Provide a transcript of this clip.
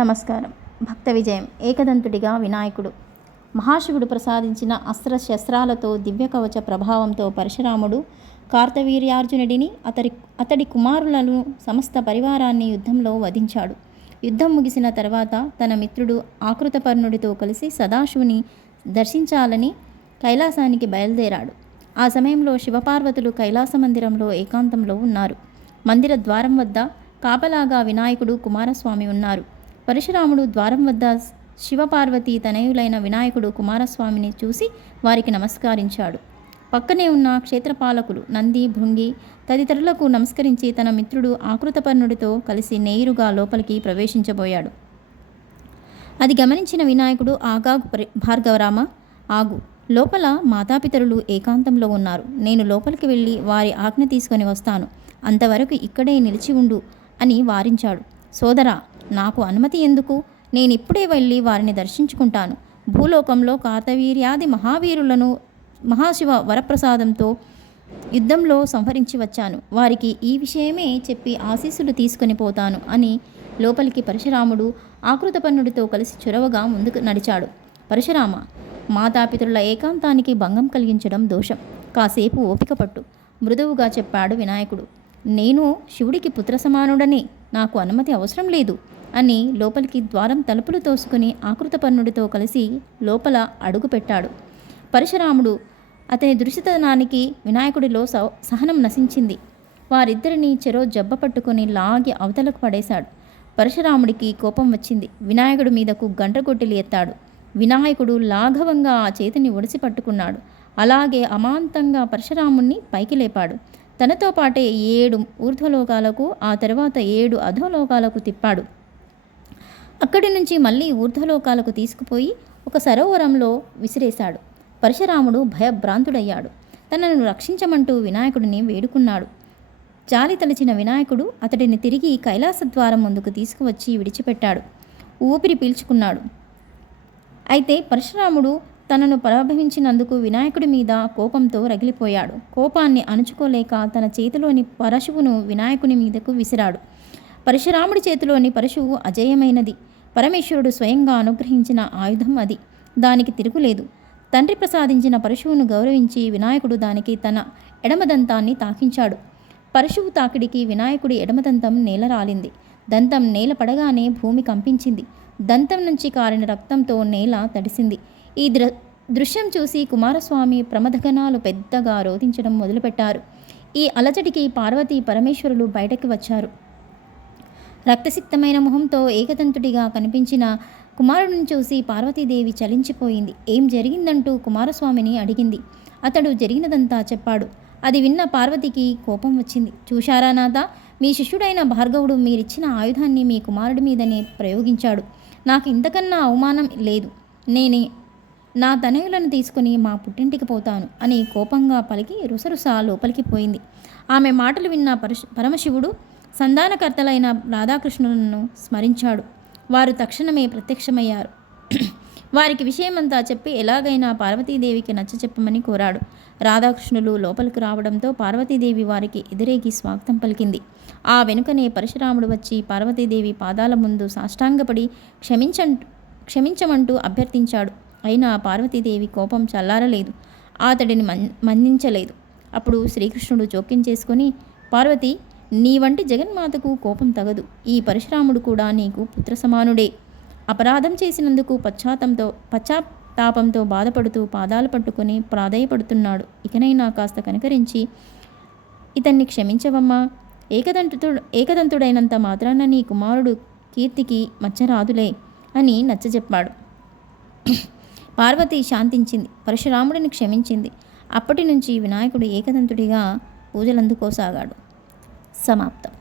నమస్కారం. భక్త విజయం. ఏకదంతుడిగా వినాయకుడు. మహాశివుడు ప్రసాదించిన అస్త్ర శస్త్రాలతో దివ్య కవచ ప్రభావంతో పరశురాముడు కార్తవీర్యార్జునుడిని అతడి కుమారులను సమస్త పరివారాన్ని యుద్ధంలో వధించాడు. యుద్ధం ముగిసిన తర్వాత తన మిత్రుడు ఆకృతపర్ణుడితో కలిసి సదాశివుని దర్శించాలని కైలాసానికి బయలుదేరాడు. ఆ సమయంలో శివపార్వతులు కైలాస మందిరంలో ఏకాంతంలో ఉన్నారు. మందిర ద్వారం వద్ద కాపలాగా వినాయకుడు, కుమారస్వామి ఉన్నారు. పరశురాముడు ద్వారం వద్ద శివపార్వతి తనయులైన వినాయకుడు, కుమారస్వామిని చూసి వారికి నమస్కరించాడు. పక్కనే ఉన్న క్షేత్రపాలకులు నంది, భృంగి తదితరులకు నమస్కరించి తన మిత్రుడు ఆకృతపర్ణుడితో కలిసి నేరుగా లోపలికి ప్రవేశించబోయాడు. అది గమనించిన వినాయకుడు, ఆగాగు భార్గవరామ, ఆగు, లోపల మాతాపితరులు ఏకాంతంలో ఉన్నారు. నేను లోపలికి వెళ్ళి వారి ఆజ్ఞ తీసుకొని వస్తాను. అంతవరకు ఇక్కడే నిలిచి ఉండు అని వారించాడు. సోదరా, నాకు అనుమతి ఎందుకు? నేనిప్పుడే వెళ్ళి వారిని దర్శించుకుంటాను. భూలోకంలో కార్తవీర్యాది మహావీరులను మహాశివ వరప్రసాదంతో యుద్ధంలో సంహరించి వచ్చాను. వారికి ఈ విషయమే చెప్పి ఆశీస్సులు తీసుకొని పోతాను అని లోపలికి పరశురాముడు ఆకృతపర్ణుడితో కలిసి చొరవగా ముందుకు నడిచాడు. పరశురామ, మాతాపితరుల ఏకాంతానికి భంగం కలిగించడం దోషం. కాసేపు ఓపిక పట్టు, మృదువుగా చెప్పాడు వినాయకుడు. నేను శివుడికి పుత్ర సమానుడనే, నాకు అనుమతి అవసరం లేదు అని లోపలికి ద్వారం తలుపులు తోసుకుని ఆకృతపర్ణుడితో కలిసి లోపల అడుగు పెట్టాడు. పరశురాముడు అతని దురితనానికి వినాయకుడిలో సహనం నశించింది. వారిద్దరినీ చెరో జబ్బ పట్టుకుని లాగి అవతలకు పడేశాడు. పరశురాముడికి కోపం వచ్చింది. వినాయకుడి మీదకు గండ్రగొడ్డలి ఎత్తాడు. వినాయకుడు లాఘవంగా ఆ చేతిని ఒడిసి పట్టుకున్నాడు. అలాగే అమాంతంగా పరశురాముణ్ణి పైకి లేపాడు. తనతో పాటే 7 ఊర్ధ్వలోకాలకు, ఆ తర్వాత 7 అధోలోకాలకు తిప్పాడు. అక్కడి నుంచి మళ్ళీ ఊర్ధ్వలోకాలకు తీసుకుపోయి ఒక సరోవరంలో విసిరేశాడు. పరశురాముడు భయభ్రాంతుడయ్యాడు. తనను రక్షించమంటూ వినాయకుడిని వేడుకున్నాడు. జాలి తలచిన వినాయకుడు అతడిని తిరిగి కైలాస ద్వారం ముందుకు తీసుకువచ్చి విడిచిపెట్టాడు. ఊపిరి పీల్చుకున్నాడు. అయితే పరశురాముడు తనను పరాభవించినందుకు వినాయకుడి మీద కోపంతో రగిలిపోయాడు. కోపాన్ని అణుచుకోలేక తన చేతిలోని పరశువును వినాయకుని మీదకు విసిరాడు. పరశురాముడి చేతిలోని పరశువు అజేయమైనది. పరమేశ్వరుడు స్వయంగా అనుగ్రహించిన ఆయుధం అది. దానికి తిరుగులేదు. తండ్రి ప్రసాదించిన పరశువును గౌరవించి వినాయకుడు దానికి తన ఎడమదంతాన్ని తాకించాడు. పరశువు తాకిడికి వినాయకుడి ఎడమదంతం నేల రాలింది. దంతం నేల పడగానే భూమి కంపించింది. దంతం నుంచి కారిన రక్తంతో నేల తడిసింది. ఈ దృశ్యం చూసి కుమారస్వామి ప్రమథగణాలు పెద్దగా రోధించడం మొదలుపెట్టారు. ఈ అలజడికి పార్వతీ పరమేశ్వరులు బయటకు వచ్చారు. రక్తసిక్తమైన మొహంతో ఏకదంతుడిగా కనిపించిన కుమారుడిని చూసి పార్వతీదేవి చలించిపోయింది. ఏం జరిగిందంటూ కుమారస్వామిని అడిగింది. అతడు జరిగినదంతా చెప్పాడు. అది విన్న పార్వతికి కోపం వచ్చింది. చూశారా నాథ, మీ శిష్యుడైన భార్గవుడు మీరిచ్చిన ఆయుధాన్ని మీ కుమారుడి మీదనే ప్రయోగించాడు. నాకు ఇంతకన్నా అవమానం లేదు. నేనే నా తనయులను తీసుకుని మా పుట్టింటికి పోతాను అని కోపంగా పలికి రుసరుస లోపలికి పోయింది. ఆమె మాటలు విన్న పరమశివుడు సంధానకర్తలైన రాధాకృష్ణులను స్మరించాడు. వారు తక్షణమే ప్రత్యక్షమయ్యారు. వారికి విషయమంతా చెప్పి ఎలాగైనా పార్వతీదేవికి నచ్చచెప్పమని కోరాడు. రాధాకృష్ణులు లోపలికి రావడంతో పార్వతీదేవి వారికి ఎదురేగి స్వాగతం పలికింది. ఆ వెనుకనే పరశురాముడు వచ్చి పార్వతీదేవి పాదాల ముందు సాష్టాంగపడి క్షమించమంటూ అభ్యర్థించాడు. అయినా పార్వతీదేవి కోపం చల్లారలేదు. అతడిని మన్నించలేదు. అప్పుడు శ్రీకృష్ణుడు జోక్యం చేసుకుని, పార్వతి, నీ వంటి జగన్మాతకు కోపం తగదు. ఈ పరశురాముడు కూడా నీకు పుత్ర సమానుడే. అపరాధం చేసినందుకు పశ్చాత్తాపంతో బాధపడుతూ పాదాలు పట్టుకుని ప్రాధేయపడుతున్నాడు. ఇకనైనా కాస్త కనికరించి ఇతన్ని క్షమించవమ్మా. ఏకదంతుడైనంత మాత్రాన నీ కుమారుడు కీర్తికి మచ్చరాదులే అని నచ్చజెప్పాడు. పార్వతి శాంతించింది. పరశురాముడిని క్షమించింది. అప్పటి నుంచి వినాయకుడు ఏకదంతుడిగా పూజలందుకోసాగాడు. సమాప్తం.